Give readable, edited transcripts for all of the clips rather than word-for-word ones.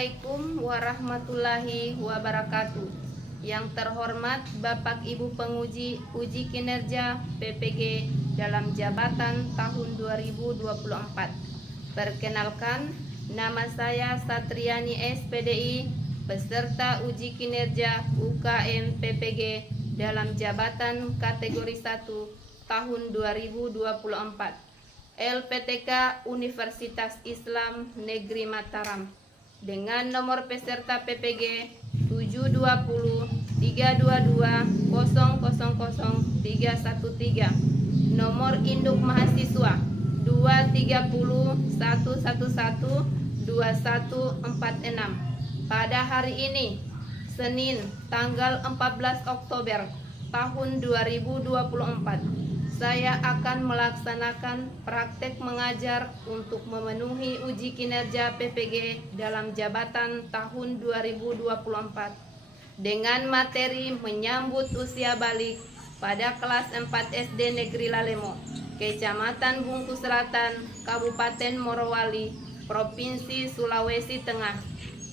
Assalamualaikum warahmatullahi wabarakatuh. Yang terhormat Bapak Ibu penguji uji kinerja PPG dalam jabatan tahun 2024. Perkenalkan, nama saya Satriani SPDI, peserta uji kinerja UKM PPG dalam jabatan kategori 1 tahun 2024. LPTK Universitas Islam Negeri Mataram dengan nomor peserta PPG 720 322 000 313, nomor induk mahasiswa 230 111 2146. Pada hari ini, Senin tanggal 14 Oktober tahun 2024, saya akan melaksanakan praktek mengajar untuk memenuhi uji kinerja PPG dalam jabatan tahun 2024 dengan materi menyambut usia balik pada kelas 4 SD Negeri Lalemo, Kecamatan Bungku Selatan, Kabupaten Morowali, Provinsi Sulawesi Tengah.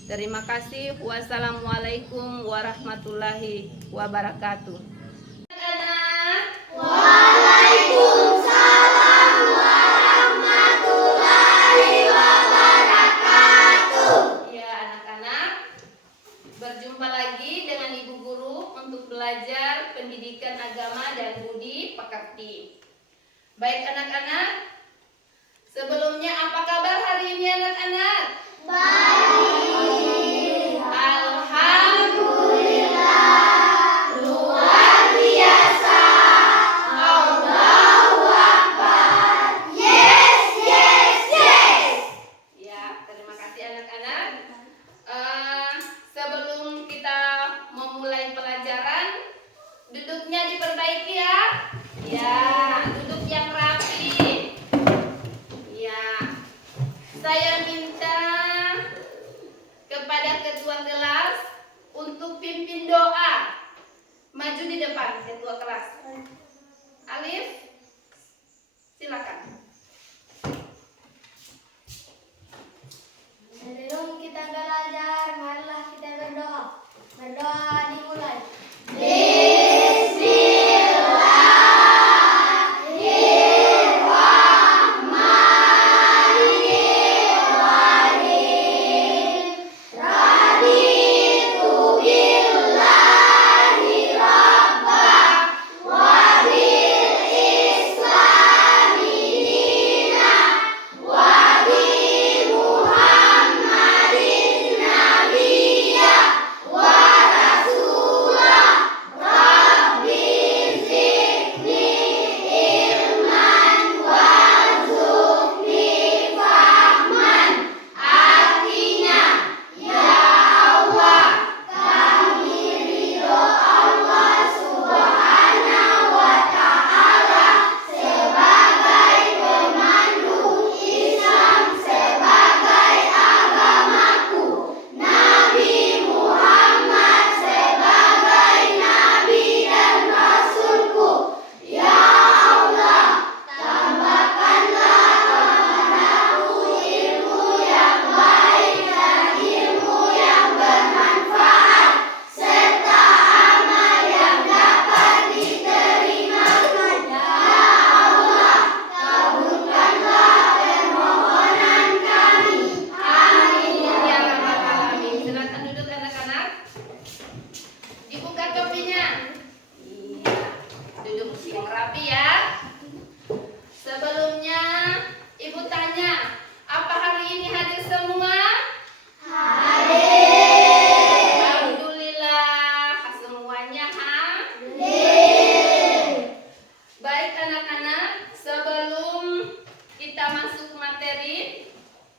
Terima kasih. Wassalamualaikum warahmatullahi wabarakatuh. Waalaikumsalam warahmatullahi wabarakatuh. Ya anak-anak, berjumpa lagi dengan Ibu Guru untuk belajar pendidikan agama dan budi pekerti. Baik anak-anak, sebelumnya apa kabar hari ini anak-anak? Baik. Alhamdulillah, luar biasa. Allahu Akbar. Yes, yes, yes. Ya, terima kasih anak-anak. Sebelum kita memulai pelajaran, duduknya diperbaiki ya. Ya, duduk yang rapi. Ya, saya minta kepada ketua kelas untuk pimpin doa. Maju di depan ketua kelas. Alif, silakan. Sebelum kita belajar, marilah kita berdoa. Berdoa dimulai.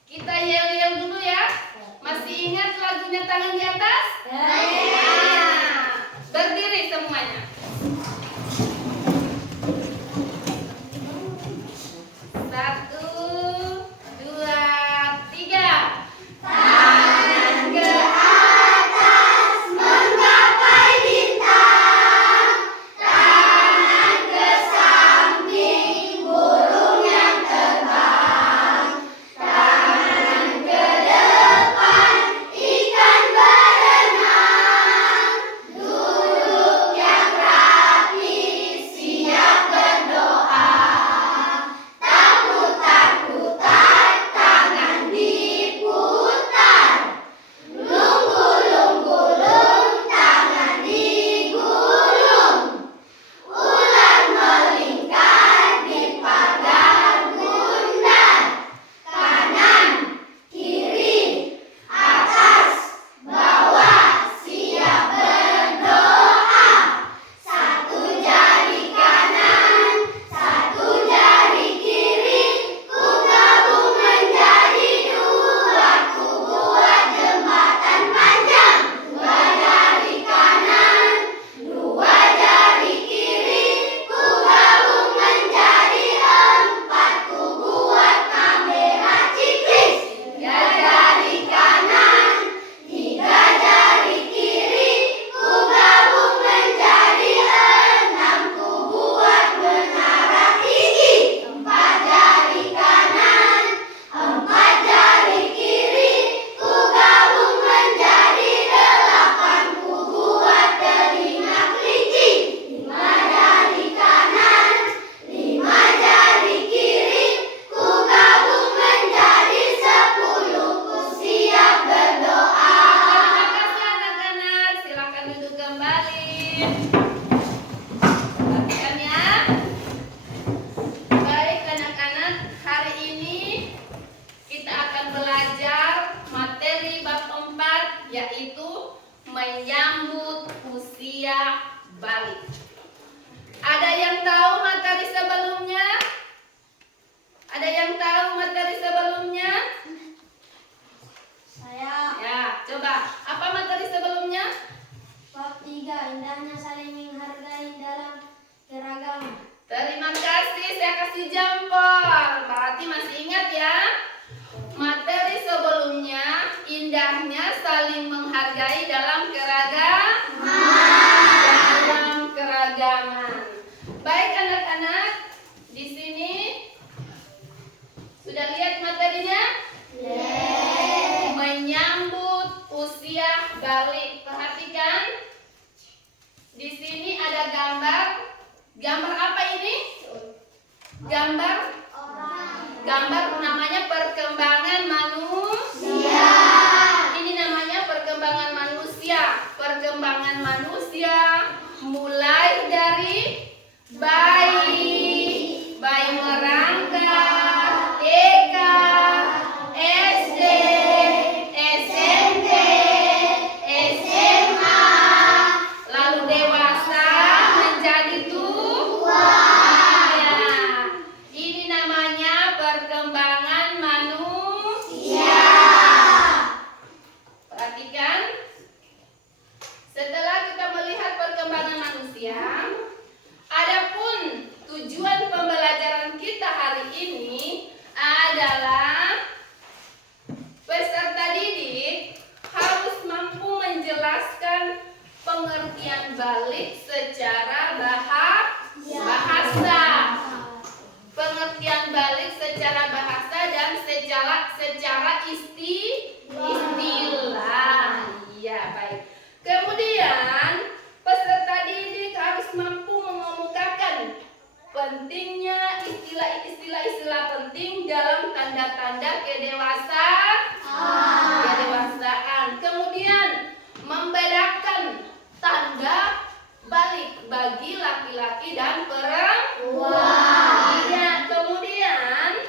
Kita yel-yel dulu ya. Masih ingat lagunya Tangan di Atas? Berdiri semuanya. Satu, dua, tiga. Tangan ke atas menggapai bintang. Tangan ke samping burung yang terbang. Tangan ke depan yaitu menyambut usia balik. Ada yang tahu materi sebelumnya? Ada yang tahu materi sebelumnya? Saya. Ya, coba. Apa materi sebelumnya? Bab 3, indahnya saling menghargai dalam keragaman. Terima kasih, saya kasih jempol. Berarti masih ingat ya? Materi sebelumnya, indahnya saling menghargai dalam keragaman. Baik anak-anak, di sini sudah lihat materinya? Menyambut usia balik. Perhatikan. Di sini ada gambar. Gambar apa ini? Gambar namanya perkembangan manusia. Ini namanya perkembangan manusia. Perkembangan manusia mulai dari bayi merangkak, TK, SD, SMP, SMA, lalu dewasa menjadi tua. Ya, ini namanya perkembangan manusia. Perhatikan. Setelah kita melihat perkembangan manusia, adapun tujuan pembelajaran kita hari ini adalah peserta didik harus mampu menjelaskan pengertian balik secara bahasa. Pengertian balik secara bahasa dan secara istilah. Iya, baik. Kemudian peserta didik harus mampu mengemukakan pentingnya istilah penting dalam tanda-tanda kedewasaan. Kemudian membedakan tanda balik bagi laki-laki dan perempuan. Ya, kemudian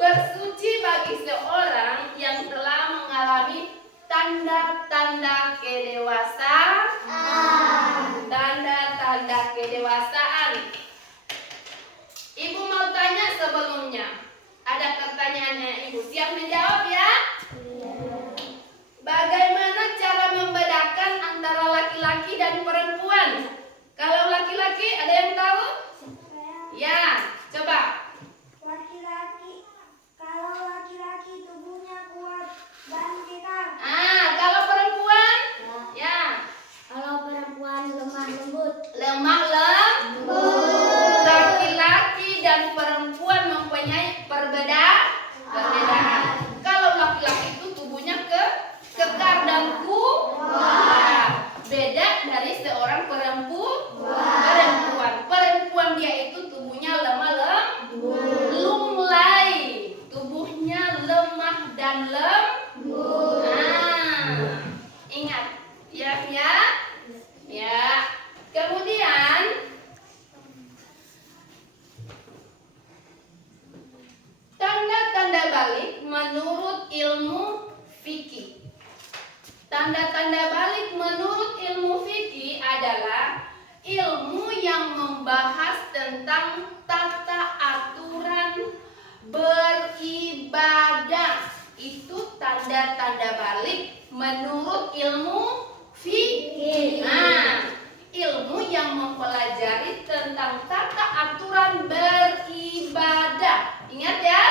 bersuci bagi seorang yang telah mengalami tanda-tanda kedewasaan. Tanda-tanda kedewasaan. Ibu mau tanya sebelumnya. Ada pertanyaannya, Ibu siap menjawab ya? Bagaimana cara membedakan antara laki-laki dan perempuan? Kalau laki-laki ada yang tahu? Ya, coba. Kalau laki-laki tubuhnya kuat dan kekar. Kalau perempuan? Ya. Kalau perempuan lemah lembut. Lemah lembut. Laki-laki dan perempuan mempunyai perbedaan. Kalau laki-laki itu tubuhnya kekar dan kuat. Beda dari seorang perempuan. Perempuan dia itu tubuhnya lemah lunglai. Tubuhnya lemah dan lembut. Ingat, ya. Kemudian tanda-tanda balik menurut ilmu fikih. Tanda-tanda balik menurut ilmu fikih adalah ilmu yang membahas tentang tata aturan beribadah. Itu tanda-tanda balik menurut ilmu fikih. Ilmu yang mempelajari tentang tata aturan beribadah. Ingat ya?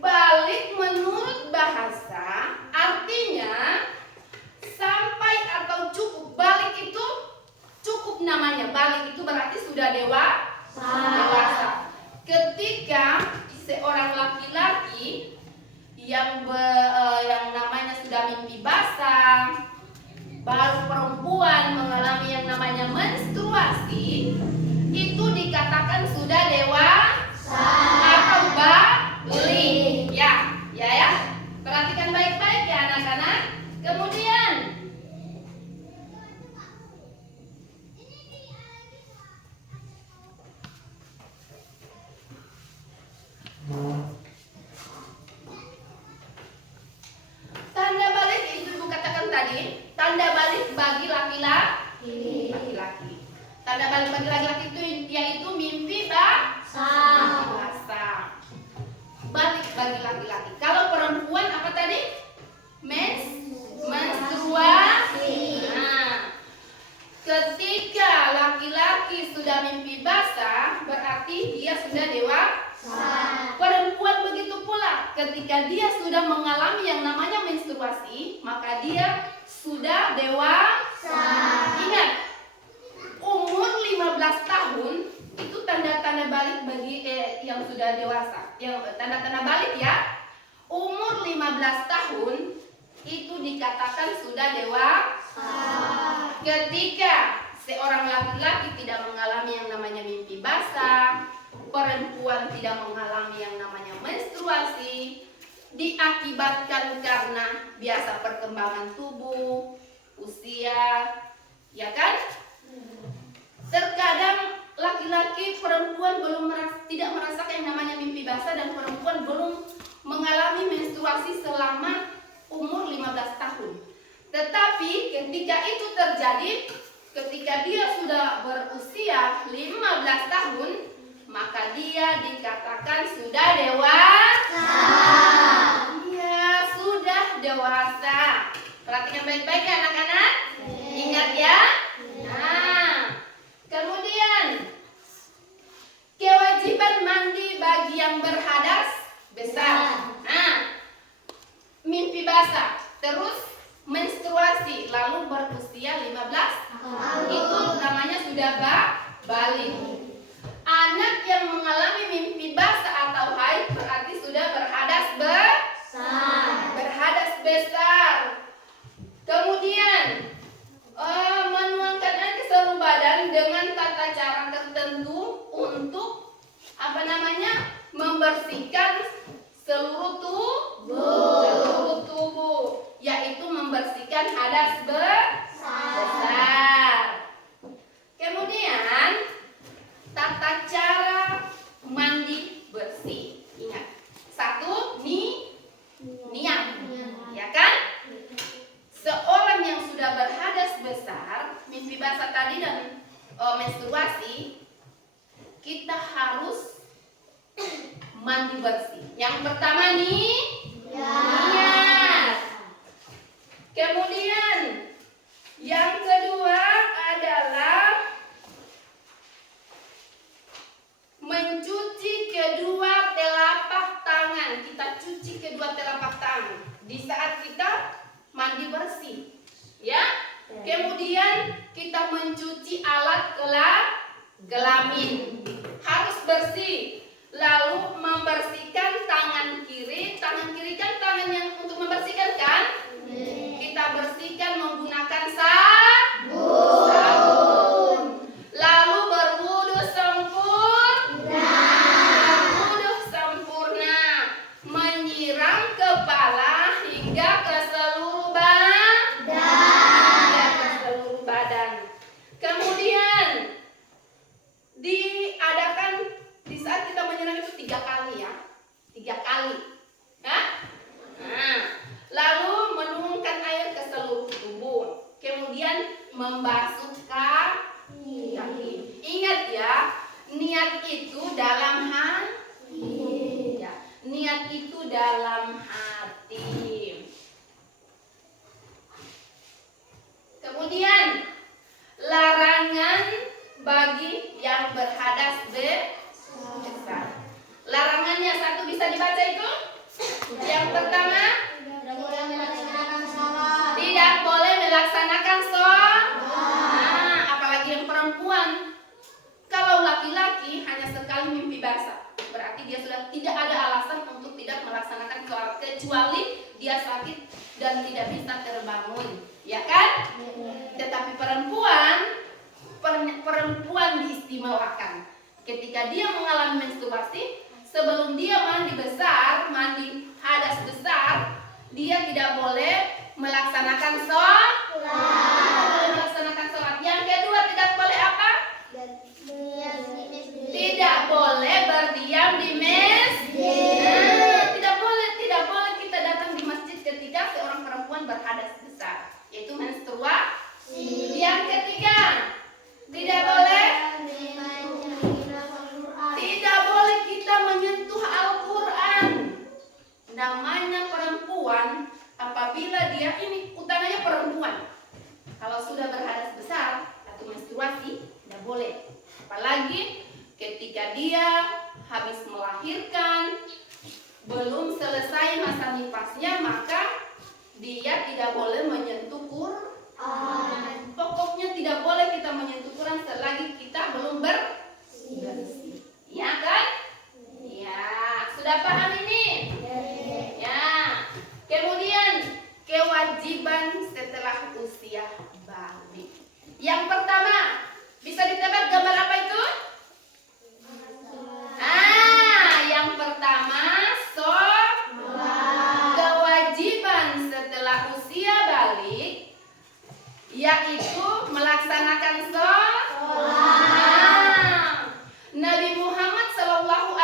Balik menurut bahasa artinya sampai atau cukup. Balik itu cukup namanya. Balik itu berarti sudah dewasa. Ketika seorang laki-laki yang namanya sudah mimpi basah, baru perempuan mengalami yang namanya menstruasi, itu dikatakan sudah dewasa atau balik. Ya. Perhatikan baik-baik ya anak-anak. Kemudian tanda tadi? Tanda balik bagi laki-laki. Tanda balik bagi laki-laki itu yaitu mimpi basah. Balik bagi laki-laki. Kalau perempuan apa tadi? Menstruasi. Nah, ketika laki-laki sudah mimpi basah, berarti dia sudah dewasa. Perempuan begitu pula, ketika dia sudah mengalami yang namanya menstruasi, maka dia sudah dewasa. Ingat, umur 15 tahun itu tanda-tanda balik bagi yang sudah dewasa. Yang tanda-tanda balik ya. Umur 15 tahun itu dikatakan sudah dewasa. Ketika seorang laki-laki tidak mengalami yang namanya mimpi basah, perempuan tidak mengalami yang namanya menstruasi, diakibatkan karena biasa perkembangan tubuh, usia, ya kan? Terkadang laki-laki, perempuan tidak merasakan yang namanya mimpi basah, dan perempuan belum mengalami menstruasi selama umur 15 tahun. Tetapi ketika itu terjadi, ketika dia sudah berusia 15 tahun, maka dia dikatakan sudah dewasa. Iya, sudah dewasa. Perhatikan baik-baik ya anak-anak. Ingat ya. Nah, kemudian kewajiban mandi bagi yang berhadas besar. Nah, mimpi basah, terus menstruasi, lalu berusia 15, itu namanya sudah balik. Anak yang mengalami mimpi basah atau haid berarti sudah berhadas besar. Kemudian menuangkan air ke seluruh badan dengan tata cara tertentu untuk membersihkan seluruh tubuh, yaitu membersihkan hadas besar. Kemudian tata cara mandi bersih. Ingat, satu, niat, ya kan? Seorang yang sudah berhadas besar, mimpi basah tadi dan menstruasi, kita harus mandi bersih. Yang pertama niat. Kemudian yang kedua adalah mencuci kedua telapak tangan. Kita cuci kedua telapak tangan di saat kita mandi bersih, ya. Kemudian kita mencuci alat kelamin, harus bersih. Lalu membersihkan tangan kiri kan tangan yang untuk membersihkan kan? Kita bersihkan menggunakan sabun. Lalu berwudu sempurna, menyiram kepala hingga ke seluruh badan. Kemudian diadakan di saat kita menyiram itu 3 kali ya. 3 kali. Ya? Nah, lalu menuangkan air ke seluruh tubuh. Kemudian membasuh kaki. Ingat ya, niat itu dalam hati. Ya, niat itu dalam hati. Kemudian larangan bagi yang berhadas besar. Larangannya satu bisa dibaca itu. Yang pertama, tidak boleh melaksanakan sholat. Nah, apalagi yang perempuan. Kalau laki-laki hanya sekali mimpi basah, berarti dia sudah tidak ada alasan untuk tidak melaksanakan sholat, kecuali dia sakit dan tidak bisa terbangun, ya kan? Tetapi perempuan diistimewakan. Ketika dia mengalami menstruasi, sebelum dia mandi hadas besar, dia tidak boleh melaksanakan sholat. Yang kedua, tidak boleh apa? Tidak boleh berdiam di masjid. Tidak boleh kita datang di masjid ketika seorang perempuan berhadas besar. Yaitu Yang ketiga, tidak boleh kita menyentuh Al-Quran. Namanya perempuan, apabila dia ini utamanya perempuan, kalau sudah berhadas besar atau menstruasi, tidak boleh. Apalagi ketika dia habis melahirkan, belum selesai masa nifasnya, maka dia tidak boleh menyentuh Quran. Pokoknya tidak boleh kita menyentuh Quran selagi kita belum bersih. Ya kan? Ya, sudah paham ini? Ya. Kemudian kewajiban setelah usia balik. Yang pertama, bisa ditebak gambar apa itu? Yang pertama, kewajiban setelah usia balik yaitu melaksanakan Nabi Muhammad SAW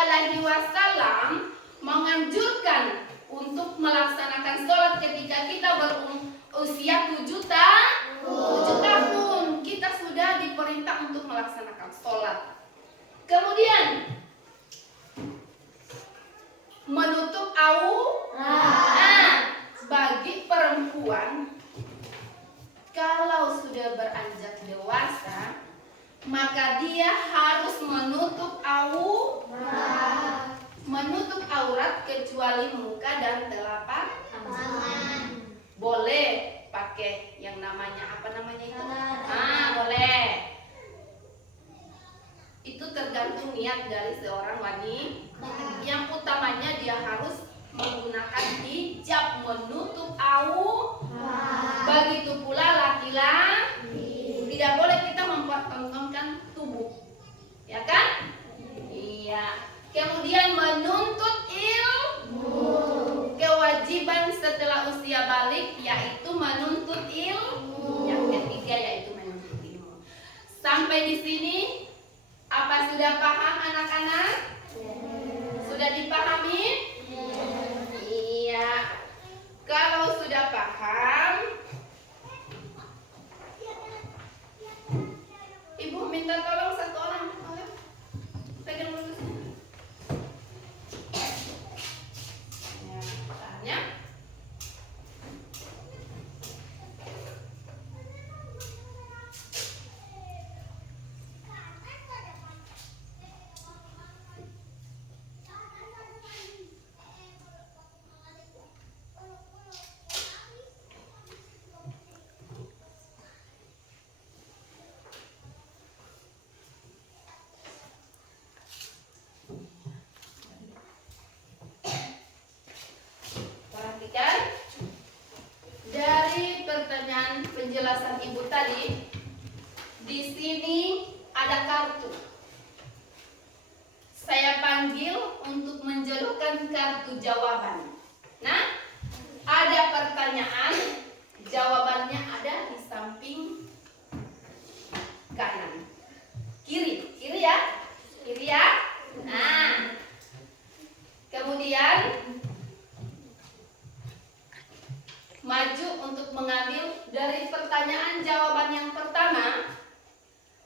menganjurkan untuk melaksanakan sholat ketika kita berusia 7 tahun. Kita sudah diperintah untuk melaksanakan sholat. Kemudian menutup aurat. Bagi perempuan, kalau sudah beranjak dewasa, maka dia harus menutup aurat kecuali muka dan telapak tangan. Boleh pakai yang namanya apa namanya itu? Boleh. Itu tergantung niat dari seorang wanita. Yang utamanya dia harus menggunakan hijab, menutup aurat. Begitu pula laki-laki, tidak boleh kita mempertontonkan tubuh, ya kan? Iya. Kemudian menuntut ilmu. Kewajiban setelah usia balik yaitu menuntut ilmu. Yang ketiga yaitu menuntut ilmu. Sampai di sini apa sudah paham anak-anak? Sudah dipahami? Iya. Kalau sudah paham, Ibu minta tolong satu orang. Ayo, pegang dulu sini. Ya, tanya. Perhatikan dari pertanyaan penjelasan Ibu tadi, di sini ada kartu. Saya panggil untuk menjodohkan kartu jawaban. Nah, ada pertanyaan, jawabannya ada di samping kanan. Kiri ya? Kiri ya? Nah, kemudian maju untuk mengambil dari pertanyaan jawaban yang pertama.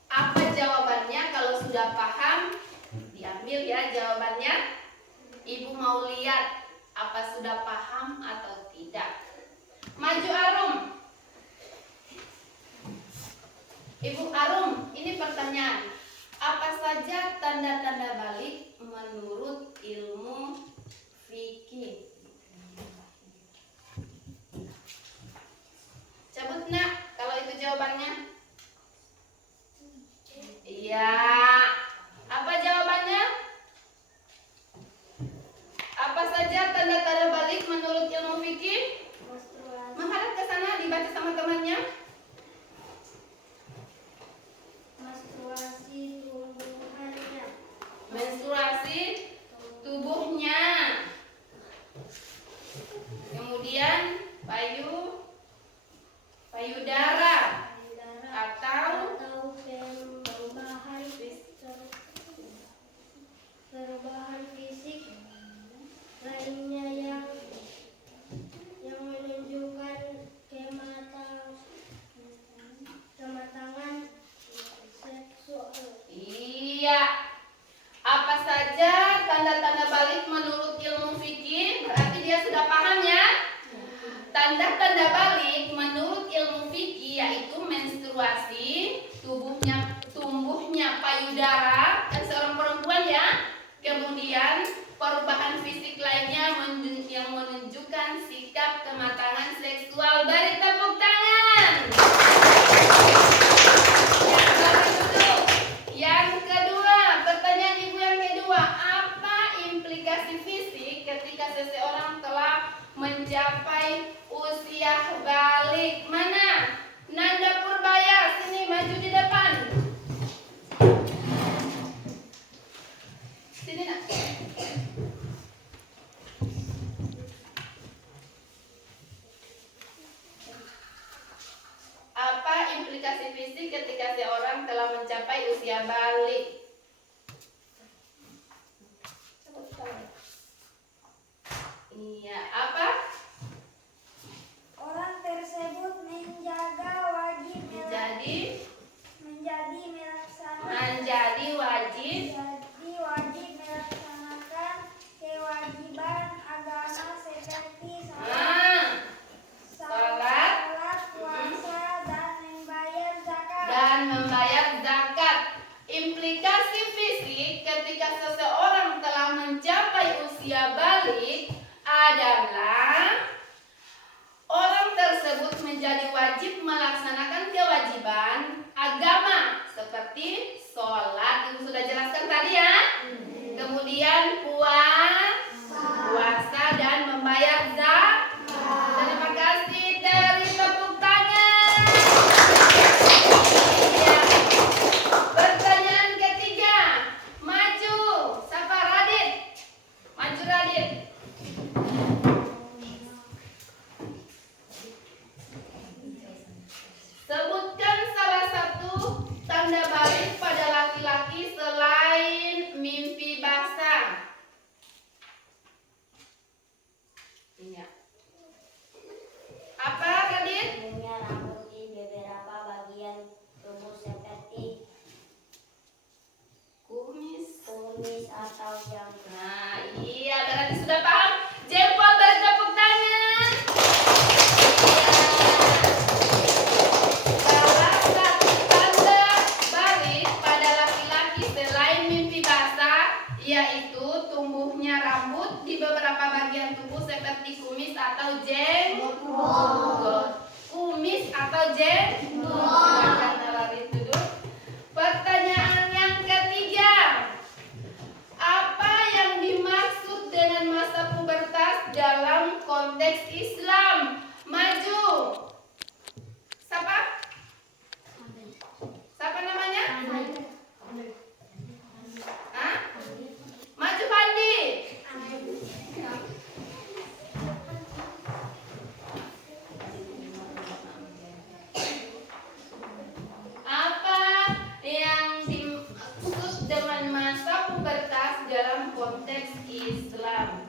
Apa jawabannya? Kalau sudah paham, diambil ya jawabannya. Ibu mau lihat apa sudah paham atau tidak. Maju Arum. Ibu Arum, ini pertanyaan. Apa saja tanda-tanda balik menurut ilmu fikih? Cabut nak, kalau itu jawabannya. Iya. Apa jawabannya? Apa saja tanda-tanda balik menurut ilmu fikih? Menghadap ke sana, dibaca sama temannya. Menstruasi tubuhnya. Kemudian payudara atau perubahan fisik lainnya yang menunjukkan kemata Tanda-tanda balik menurut ilmu fikih yaitu menstruasi, tumbuhnya payudara kan seorang perempuan ya. Kemudian perubahan fisik lainnya yang menunjukkan sikap kematangan seksual. Beri tepuk tangan. Yang kedua, pertanyaan ibu yang kedua, apa implikasi fisik ketika seseorang telah mencapai usia balik? Mana? Nanda Purbaya, sini maju di depan. Sini nak. Apa implikasi fisik ketika seorang telah mencapai usia balik? Iya, apa? Orang tersebut menjaga wajib Menjadi wajib melaksanakan kewajiban agama seperti salat, puasa, dan membayar zakat. Implikasi fisik ketika seseorang telah mencapai usia balik adalah orang tersebut menjadi wajib melaksanakan kewajiban agama seperti sholat, ibu sudah jelaskan tadi ya. Kemudian puasa dan membayar zakat. Terima kasih, dari tepuk tangan. Iya. Pertanyaan ketiga, maju. Siapa? Radit. Maju Radit. Sebutkan salah satu tanda balik pada laki-laki selain mimpi basah. Iya. Apa, Radit? punya rambut di beberapa bagian tubuh seperti Kumis. kumis atau janggut. Nah, iya, berarti sudah paham. Jempol, beri tepuk tangan. Salah satu tanda balik pada laki-laki selain mimpi basah yaitu tumbuhnya rambut di beberapa bagian tubuh seperti kumis atau jenggot. Kumis atau jenggot. Silakan Radit duduk. Pertanyaan yang ketiga, apa yang dimaksud dengan masa pubertas dalam konteks Islam? Maju. Siapa? Siapa namanya? Hah? Maju Pandi. Apa yang dimaksud dengan masa pubertas dalam konteks Islam?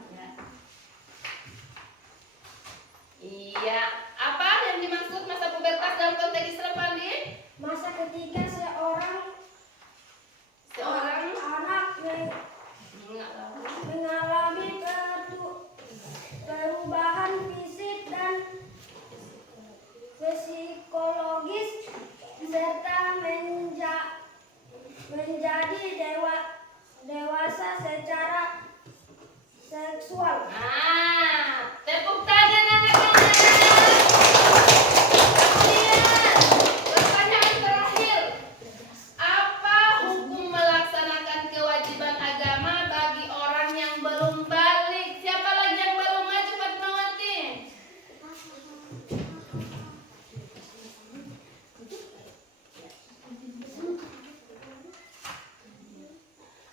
Iya, apa yang dimaksud masa pubertas dalam konteks Islam, Pandi? Masa ketika seorang anak mengalami perubahan fisik dan psikologis serta menjadi dewasa secara seksual. Nah, tepuk tangan anak-anak. Kemudian, pertanyaan terakhir. Apa hukum melaksanakan kewajiban agama bagi orang yang belum balik? Siapa lagi yang belum maju, Fatmawati?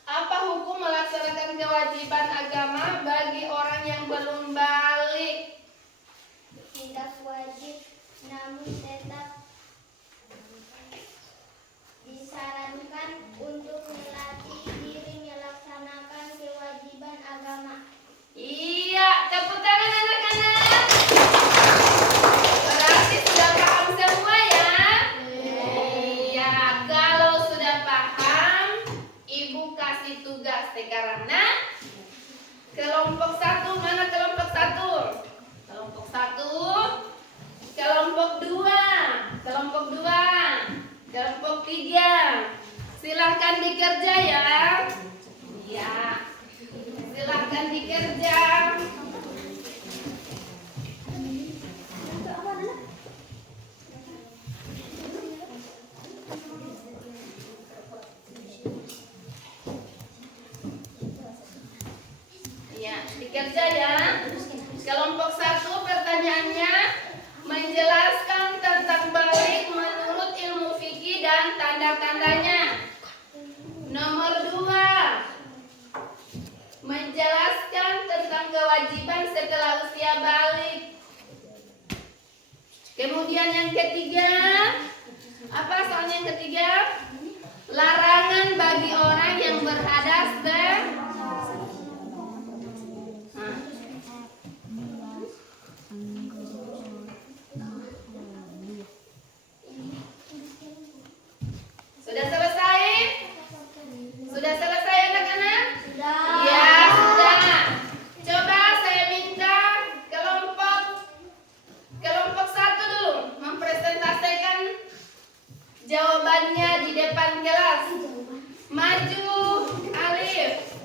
Apa hukum melaksanakan kewajiban agama bagi orang yang belum balik? Tidak wajib, namun tetap disarankan untuk melatih diri melaksanakan kewajiban agama. Iya, tepuk tangan anak-anak. Berarti sudah paham semua ya? Iya, kalau sudah paham, Ibu kasih tugas sekarang. Nah, kelompok 1, mana kelompok 1? Kelompok 1 Kemudian yang ketiga, apa soalnya yang ketiga? Larangan bagi orang yang berhadas Sudah selesai? Sudah selesai anak-anak? Sudah. Ya, sudah. Coba saya minta kelompok satu dulu mempresentasikan jawabannya di depan kelas. Maju, Alif.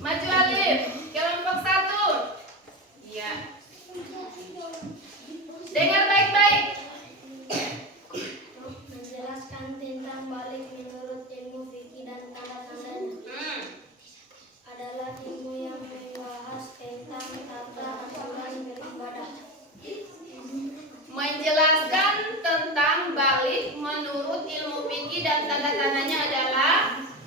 Maju, Alif. Kelompok satu. Ya. Dengar baik-baik. Menjelaskan tentang balik menurut ilmu fikih dan tanda-tandanya adalah ilmu yang membahas tentang tata aturan beribadah. Menjelaskan tentang balik menurut ilmu fikih dan tanda-tandanya adalah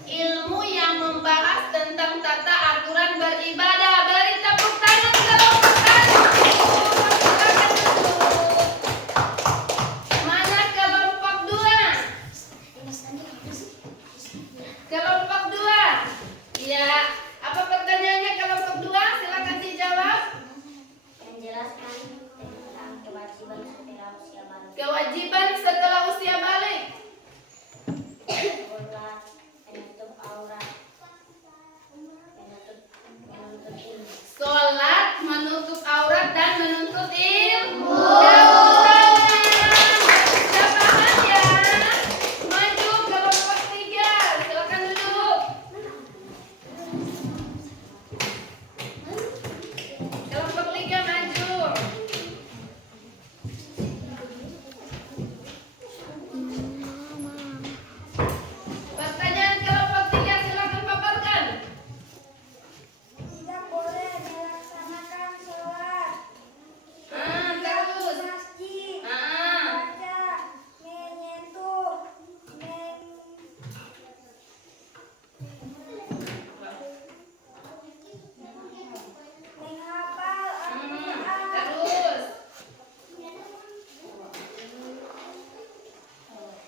ilmu yang membahas tentang tata aturan beribadah. Beri tepuk tangan kelompok satu. Silakan duduk. Mana kelompok dua? Kelompok dua. Ya, apa pertanyaannya kelompok dua? Silakan dijawab. Menjelaskan tentang kewajiban setelah usia balik. Kewajiban setelah usia balik. Sholat, menutup aurat, menuntut ilmu. Sholat, menutup aurat dan menuntut ilmu. Tepuk tangan. Sudah paham ya? Maju kelompok tiga. Silakan duduk. Kelompok tiga maju. Pertanyaan kelompok tiga silakan paparkan. Tidak boleh melaksanakan sholat, Terus. masjid, baca, menyentuh, menghafal Al-Quran, Terus.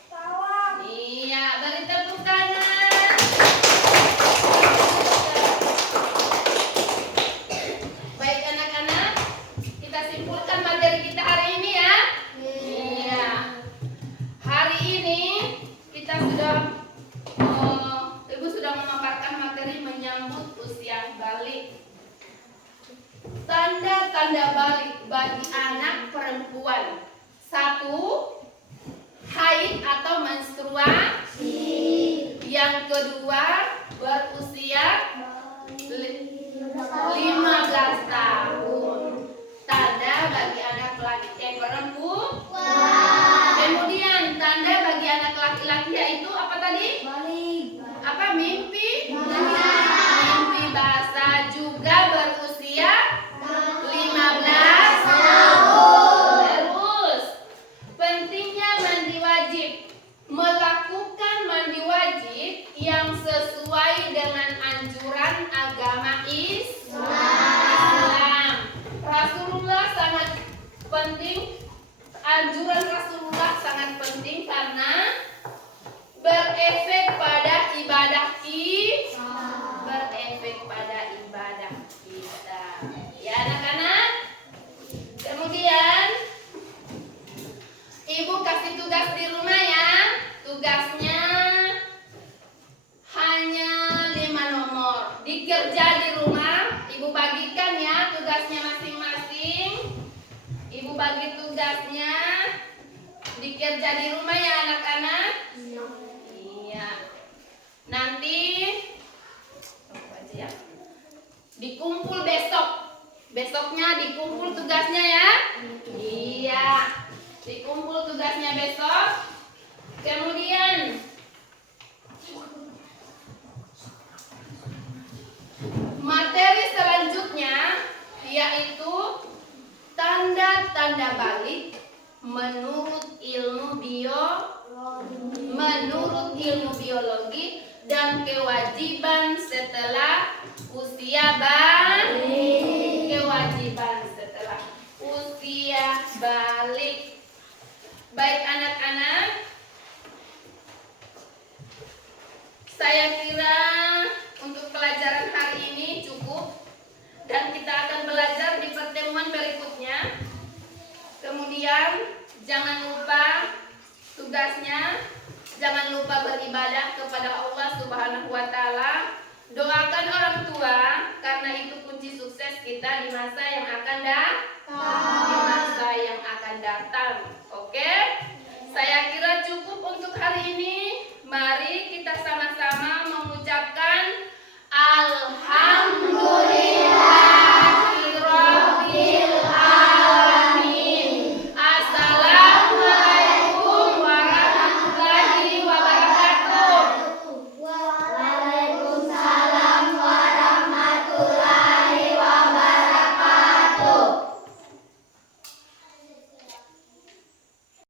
tawaf. Iya, beri tepuk tangan. Baik anak-anak, kita simpulkan materi kita hari ini ya. Iya. Hari ini kita Ibu sudah memaparkan materi menyambut usia balik. Tanda-tanda balik bagi anak perempuan. 1. Haid atau menstruasi. Yang kedua, berusia 15 tahun. Tanda bagi anak perempuan. Kemudian tanda bagi anak laki-laki yaitu apa tadi? Balik. Apa mimpi? Mimpi basah juga berusia 15 tahun. Terus pentingnya mandi wajib. Melakukan mandi wajib yang sesuai dengan anjuran agama Islam. Rasulullah sangat penting. Anjuran Rasulullah sangat penting karena berefek pada ibadah kita. Berefek pada ibadah kita. Ya anak-anak. Kemudian Ibu kasih tugas di rumah ya. Tugasnya hanya 5 nomor. Dikerja di rumah. Ibu bagikan ya tugasnya masing-masing. Ibu bagi tugasnya. Dikerja di rumah ya anak-anak. Iya. Nanti apa aja ya? Dikumpul besok. Besoknya dikumpul tugasnya ya. Iya. Dikumpul tugasnya besok. Kemudian materi selanjutnya yaitu tanda-tanda balik menurut ilmu biologi dan kewajiban setelah usia balik. Kewajiban setelah Jangan lupa tugasnya, jangan lupa beribadah kepada Allah Subhanahu wa taala. Doakan orang tua karena itu kunci sukses kita di masa yang akan datang. Oke? Saya kira cukup untuk hari ini. Mari kita sama-sama mengucapkan alhamdulillah.